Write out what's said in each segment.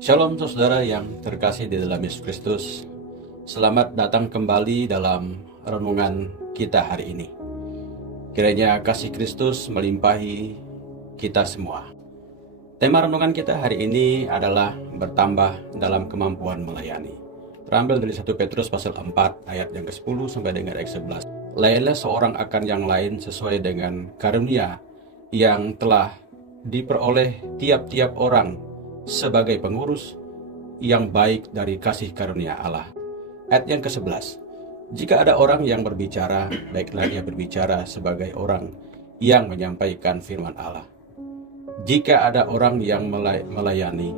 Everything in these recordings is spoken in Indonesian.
Shalom saudara yang terkasih di dalam Yesus Kristus. Selamat datang kembali dalam renungan kita hari ini. Kiranya kasih Kristus melimpahi kita semua. Tema renungan kita hari ini adalah bertambah dalam kemampuan melayani. Terambil dari 1 Petrus pasal 4 ayat yang ke-10 sampai dengan ayat 11. Layanilah seorang akan yang lain sesuai dengan karunia yang telah diperoleh tiap-tiap orang sebagai pengurus yang baik dari kasih karunia Allah. Ayat yang ke-11. Jika ada orang yang berbicara, baiklah ia berbicara sebagai orang yang menyampaikan firman Allah. Jika ada orang yang melayani,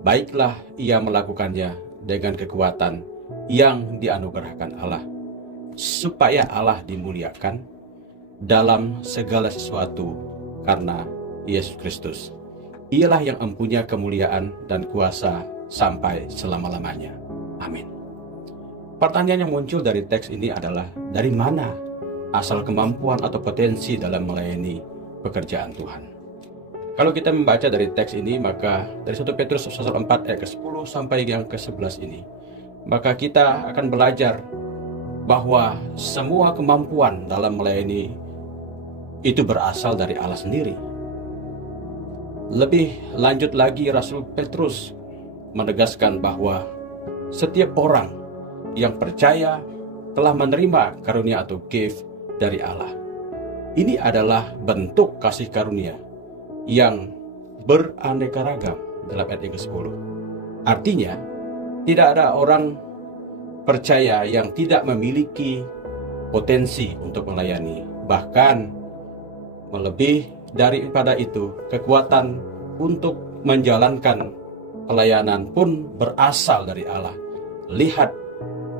baiklah ia melakukannya dengan kekuatan yang dianugerahkan Allah, supaya Allah dimuliakan dalam segala sesuatu karena Yesus Kristus. Ialah yang mempunyai kemuliaan dan kuasa sampai selama-lamanya. Amin. Pertanyaan yang muncul dari teks ini adalah, dari mana asal kemampuan atau potensi dalam melayani pekerjaan Tuhan? Kalau kita membaca dari teks ini, maka dari 1 Petrus pasal 4 ayat ke-10 sampai yang ke-11 ini, maka kita akan belajar bahwa semua kemampuan dalam melayani itu berasal dari Allah sendiri. Lebih lanjut lagi, Rasul Petrus menegaskan bahwa setiap orang yang percaya telah menerima karunia atau gift dari Allah. Ini adalah bentuk kasih karunia yang beraneka ragam dalam ayat yang ke-10. Artinya, tidak ada orang percaya yang tidak memiliki potensi untuk melayani. Bahkan melebihi daripada itu, kekuatan untuk menjalankan pelayanan pun berasal dari Allah. Lihat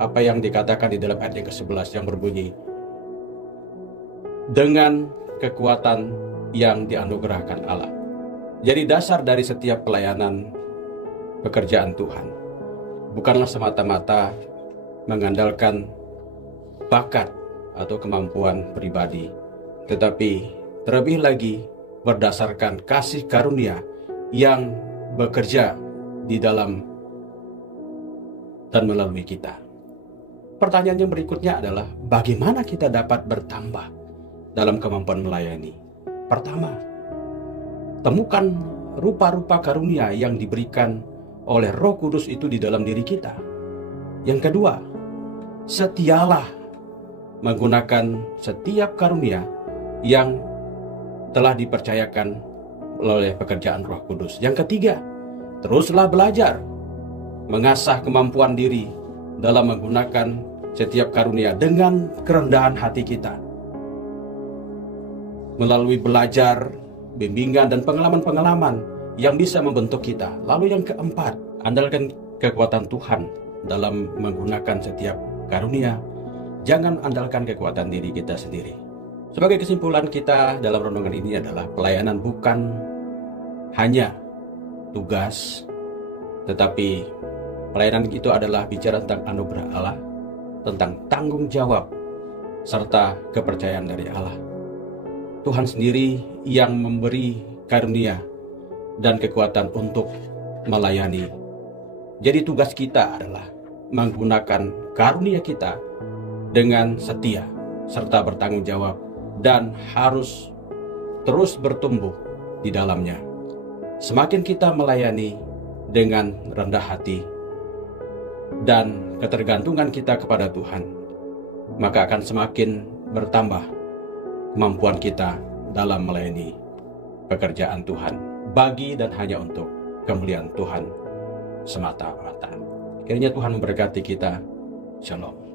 apa yang dikatakan di dalam ayat yang ke-11 yang berbunyi, dengan kekuatan yang dianugerahkan Allah. Jadi dasar dari setiap pelayanan pekerjaan Tuhan bukanlah semata-mata mengandalkan bakat atau kemampuan pribadi, tetapi terlebih lagi berdasarkan kasih karunia yang bekerja di dalam dan melalui kita. Pertanyaan yang berikutnya adalah, bagaimana kita dapat bertambah dalam kemampuan melayani? Pertama, temukan rupa-rupa karunia yang diberikan oleh Roh Kudus itu di dalam diri kita. Yang kedua, setialah menggunakan setiap karunia yang telah dipercayakan oleh pekerjaan Roh Kudus. Yang ketiga, teruslah belajar mengasah kemampuan diri dalam menggunakan setiap karunia dengan kerendahan hati kita, melalui belajar, bimbingan, dan pengalaman-pengalaman yang bisa membentuk kita. Lalu yang keempat, andalkan kekuatan Tuhan dalam menggunakan setiap karunia. Jangan andalkan kekuatan diri kita sendiri. Sebagai kesimpulan kita dalam renungan ini adalah, pelayanan bukan hanya tugas, tetapi pelayanan itu adalah bicara tentang anugerah Allah, tentang tanggung jawab, serta kepercayaan dari Allah. Tuhan sendiri yang memberi karunia dan kekuatan untuk melayani. Jadi tugas kita adalah menggunakan karunia kita dengan setia, serta bertanggung jawab, dan harus terus bertumbuh di dalamnya. Semakin kita melayani dengan rendah hati dan ketergantungan kita kepada Tuhan, maka akan semakin bertambah kemampuan kita dalam melayani pekerjaan Tuhan, bagi dan hanya untuk kemuliaan Tuhan semata-mata. Kiranya Tuhan memberkati kita. Shalom.